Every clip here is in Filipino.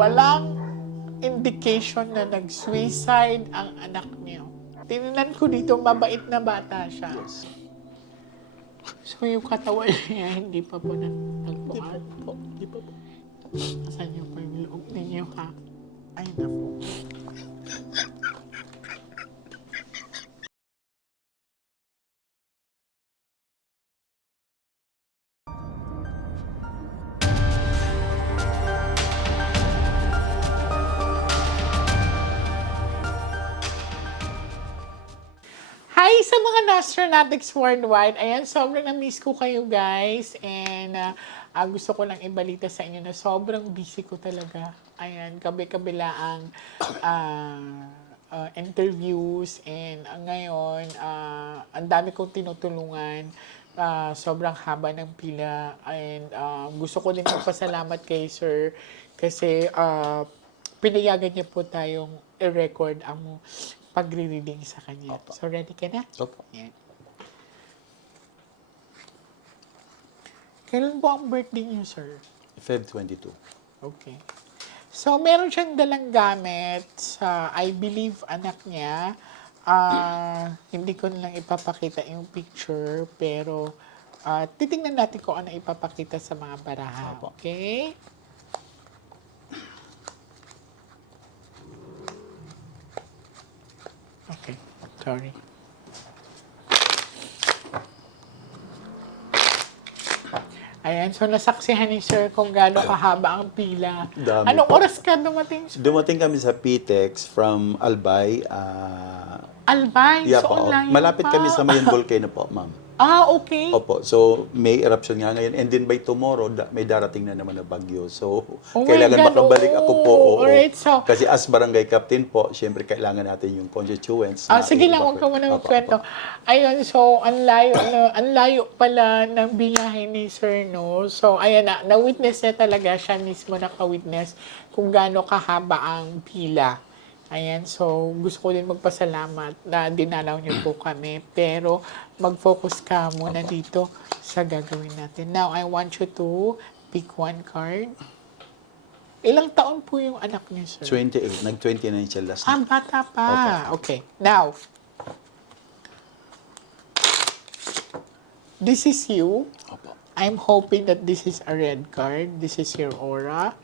walang indication na nag-suicide ang anak niyo. Tinignan ko dito, mabait na bata siya. Yes. So yung katawan niya, hindi pa po nagpuan. Hindi pa po. Asan niyo po yung loob ninyo, ha? Ay, naku. Hi sa mga Nostronatics worldwide. Ayan, sobrang na-miss ko kayo guys. And gusto ko lang ibalita sa inyo na sobrang busy ko talaga. Ayan, kabi-kabila ang interviews. And ngayon, ang dami kong tinutulungan. Sobrang haba ng pila. And gusto ko din magpasalamat kay Sir kasi pinayagan niya po tayong i-record ang pagre-reading sa kanya. Opo. So, ready ka na? Opo. Yan. Kailan po ang birthday niyo, sir? Feb 22. Okay. So, meron siyang dalang gamit sa, I believe, anak niya. Hindi ko na lang ipapakita yung picture, pero titingnan natin kung ano ipapakita sa mga baraha. Opo. Okay? Okay. Sorry. Ayan, so nasaksihan ni Sir kung gaano kahaba ang pila. Dami Anong po. oras ka dumating? Dumating kami sa PTEX from Albay. Albay, Yeah so po. online Malapit pa. kami sa Mayon Volcano po, ma'am. Okay. Opo. So, may eruption nga ngayon. And then by tomorrow, may darating na naman na bagyo. So, Oh my kailangan God, makabalik ako po. oo. Oo. Alright, so- Kasi as barangay captain po, syempre kailangan natin yung constituents. Sige lang, huwag ka muna magkwento. Ayun, so, ang layo pala ng biyahe ni Sir, no? So, ayan na-witness niya talaga, siya mismo naka-witness kung gaano kahaba ang pila. Ayan, so, gusto ko din magpasalamat na dinalaw niyo po kami. Pero, mag-focus ka muna dito sa gagawin natin. Now, I want you to pick one card. Ilang taon po yung anak niyo, sir? 28. Nag-29 siya last night. Bata pa. Okay. Now, this is you. Opo. I'm hoping that this is a red card. This is your aura.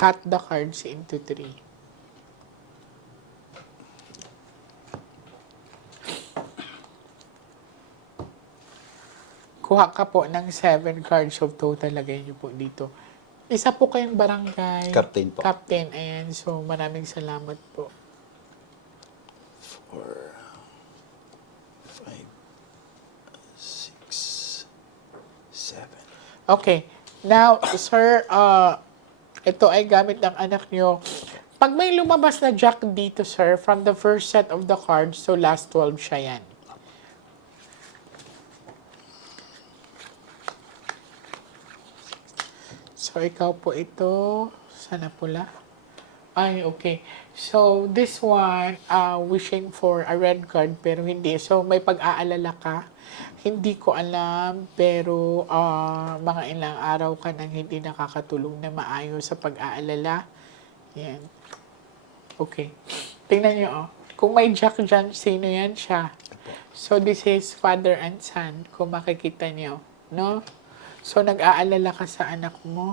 Cut the cards into 3. Kuha ka po ng 7 cards of total. Lagay niyo po dito. Isa po kayong barangay. Captain po. Captain. Ayan. So, maraming salamat po. 4, 5, 6, 7. Okay. Now, sir, ito ay gamit ng anak nyo. Pag may lumabas na jack dito, sir, from the first set of the cards to last 12 siya yan. So, ikaw po ito. Sana pula. Ay, okay. So, this one, wishing for a red card, pero hindi. So, may pag-aalala ka. Hindi ko alam, pero mga ilang araw ka nang hindi nakakatulog na maayos sa pag-aalala. Yan. Okay. Tingnan nyo, oh. Kung may jack dyan, sino yan siya? So, this is father and son, kung makikita nyo. No? So, nag-aalala ka sa anak mo.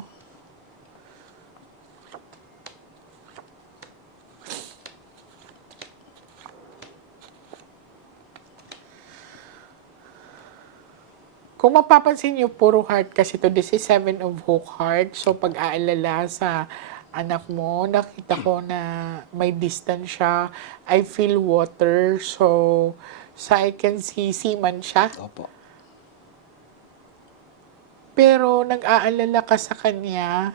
Kung mapapansin niyo, puro heart kasi to. This is 7 of hook heart. So, pag-aalala sa anak mo, nakita ko na may distance siya. I feel water. So I can see seaman siya. Opo. Pero nag-aalala ka sa kanya,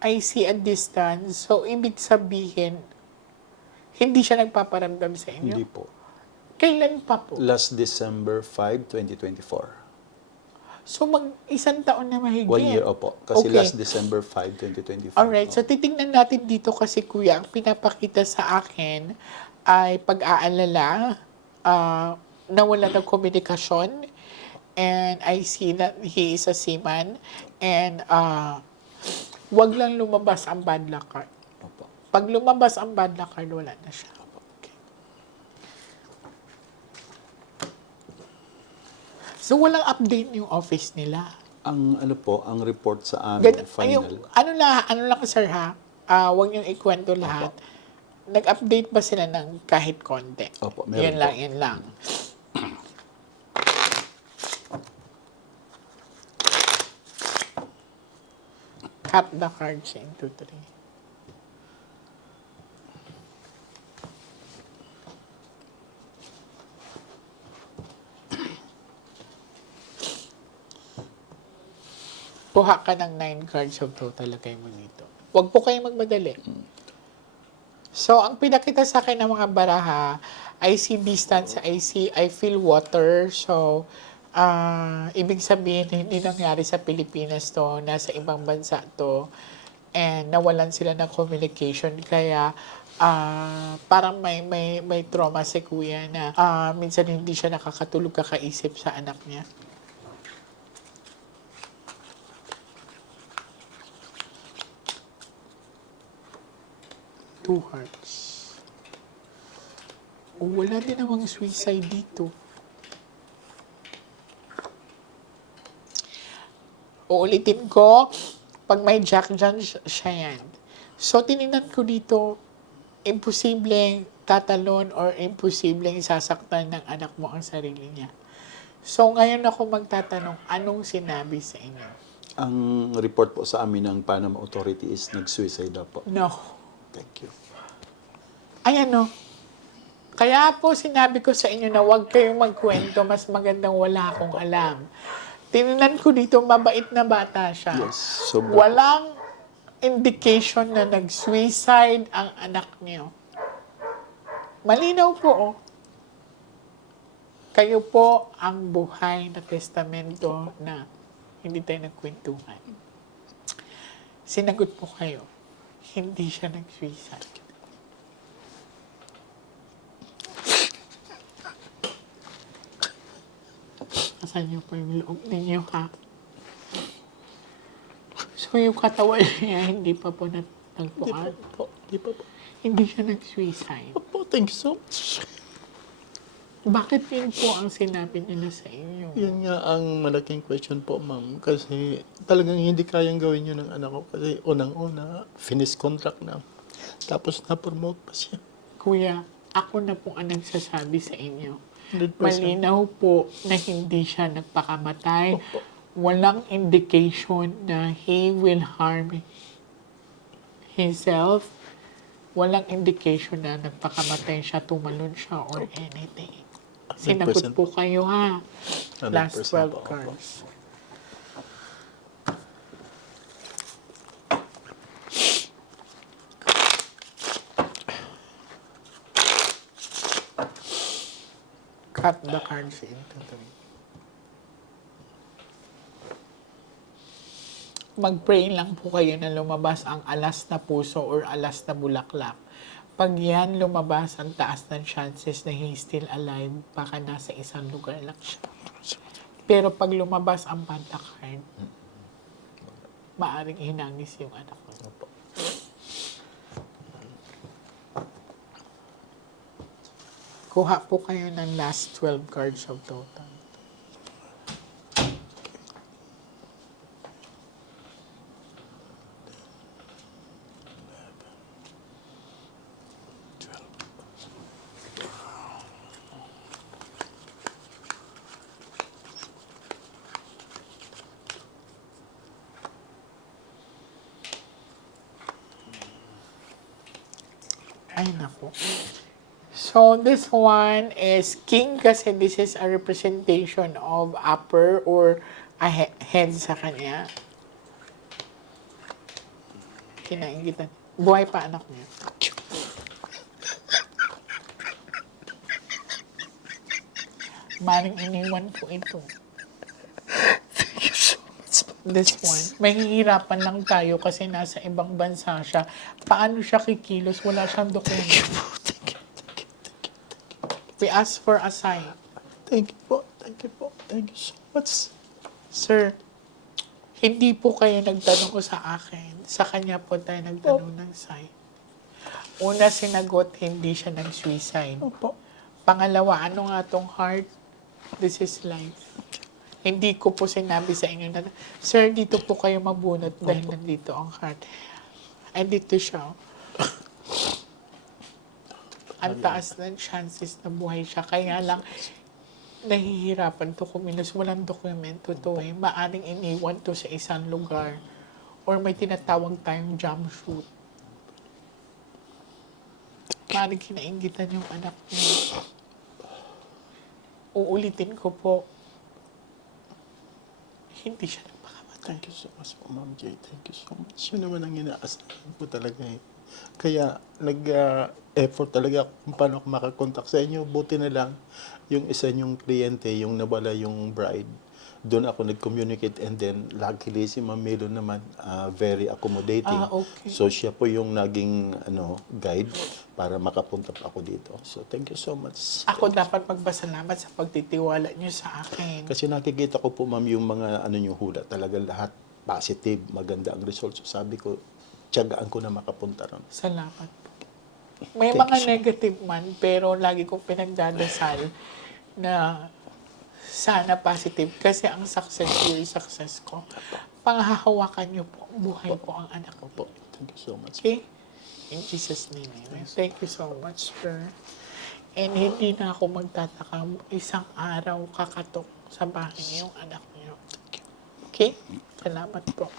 I see a distance. So, ibig sabihin, hindi siya nagpaparamdam sa inyo? Hindi po. Kailan pa po? Last December 5, 2024. So, mag-isang taon na mahigit. 1 year, opo. Kasi Okay. last December 5, 2025. Alright, so titingnan natin dito kasi kuya, ang pinapakita sa akin ay pag-aalala, nawala ng komunikasyon, and I see that he is a seaman, and Wag lang lumabas ang bad luck card. Opo. Pag lumabas ang bad luck card, wala na siya. Okay. So, walang update yung office nila. Ang ano po, ang report sa amin, final. Ano lang sir ha, huwag niyong ikwento lahat. Nag-update ba sila ng kahit konti? Opo, meron po. Yun lang. Cut the cards into 3. Kuha ka ng 9 cards of total, lagay mo dito. Huwag po kayong magmadali. So, ang pinakita sa akin ng mga baraha, I see distance, I feel water. So, ibig sabihin, hindi nangyari sa Pilipinas to, nasa ibang bansa to, and nawalan sila ng communication. Kaya, parang may trauma si kuya na minsan hindi siya nakakatulog kakaisip sa anak niya. Two hearts. Wala din namang suicide dito. Uulitin ko, pag may jack dyan, siya yan. So, tinignan ko dito, imposibleng tatalon or imposibleng sasaktan ng anak mo ang sarili niya. So, ngayon ako magtatanong, anong sinabi sa inyo? Ang report po sa amin ng Panama Authority is nag-suicide daw po. No. Thank you. Ayan no. Kaya po sinabi ko sa inyo na huwag kayong magkwento, mas magandang wala akong alam. Tinignan ko dito, mabait na bata siya. Yes. Sobra. Walang indication na nag-suicide ang anak niyo. Malinaw po, oh. Kayo po ang buhay na testamento na hindi tayo nagkwentuhan. Sinagot po kayo, hindi siya nag-suicide. Asan niyo po yung loob ninyo, ha? So, yung katawan niya, hindi pa po natagpuan. Di pa po. Hindi siya nag-suicide. Opo, thank you so much. Bakit yun po ang sinabi nila sa inyo? Yan nga ang malaking question po, ma'am. Kasi talagang hindi kayang gawin yun ng anak ko. Kasi unang-una, finish contract na. Tapos na-promote pa siya. Kuya, ako na po ang nagsasabi sa inyo. 100%. Malinaw po na hindi siya nagpakamatay. Opo. Walang indication na he will harm himself. Walang indication na nagpakamatay siya, tumalon siya, or anything. Sinagot 100% po kayo, ha? 100% Last 12 po, opo. cards. Cut the cards into 3. Mag-pray lang po kayo na lumabas ang alas na puso or alas na bulaklak. Pag yan lumabas, ang taas ng chances na he's still alive, baka nasa isang lugar lang siya. Pero pag lumabas ang panta card, maaring hinangis yung anak mo. Opo. Kuha po kayo ng last 12 cards of total. Ay, naku. So, this one is king kasi this is a representation of upper or a head sa kanya. Kinaingitan. Buhay pa anak niya. Maring iniwan po ito. Thank you so much. This one. Mahihirapan lang tayo kasi nasa ibang bansa siya. Paano siya kikilos? Wala siyang dokumento. Thank you. We ask for a sign. Thank you po. Thank you po. Thank you so much. Sir, Hindi po kayo nagtanong ko sa akin. Sa kanya po tayo nagtanong ng sign. Una sinagot, hindi siya nag-suicide. Opo. Pangalawa, ano nga tong heart? This is life. Hindi ko po sinabi sa inyo na, Sir, dito po kayo mabunot dahil nandito ang heart. And dito siya. Ang taas ng chances na buhay siya. Kaya lang, nahihirapan to kumilos. Walang dokumento to eh. Maaring iniwan to sa isang lugar. Or may tinatawag tayong jump shoot. Maaring kinainggitan yung anak niya. Uulitin ko po. Hindi siya nagpakamatay. Thank you so much po, Ma'am Jay. Thank you so much. Yun naman ang inaasahan ko talaga eh. Kaya nag-effort talaga kung paano ako makakontak sa inyo. Buti na lang yung isa niyong kliyente, yung nawala yung bride. Doon ako nag-communicate and then luckily si Ma'am Melo naman very accommodating. Okay. So siya po yung naging guide para makapunta pa ako dito. So thank you so much. Ako dapat magpasalamat sa pagtitiwala niyo sa akin. Kasi nakikita ko po, Ma'am, yung mga yung hula talaga lahat positive, maganda ang results. So sabi ko, tiyagaan ko na makapunta ron. Salamat po. May Thank mga you so negative man, pero lagi kong pinagdadasal na sana positive. Kasi ang success here is success ko. Panghahawakan niyo po, buhay po ang anak ko po. Thank you so much. Okay? In Jesus' name, amen. Thank you so much, sir. And hindi na ako magtataka, isang araw kakatok sa bahay niyo yung anak niyo. Okay? Salamat po.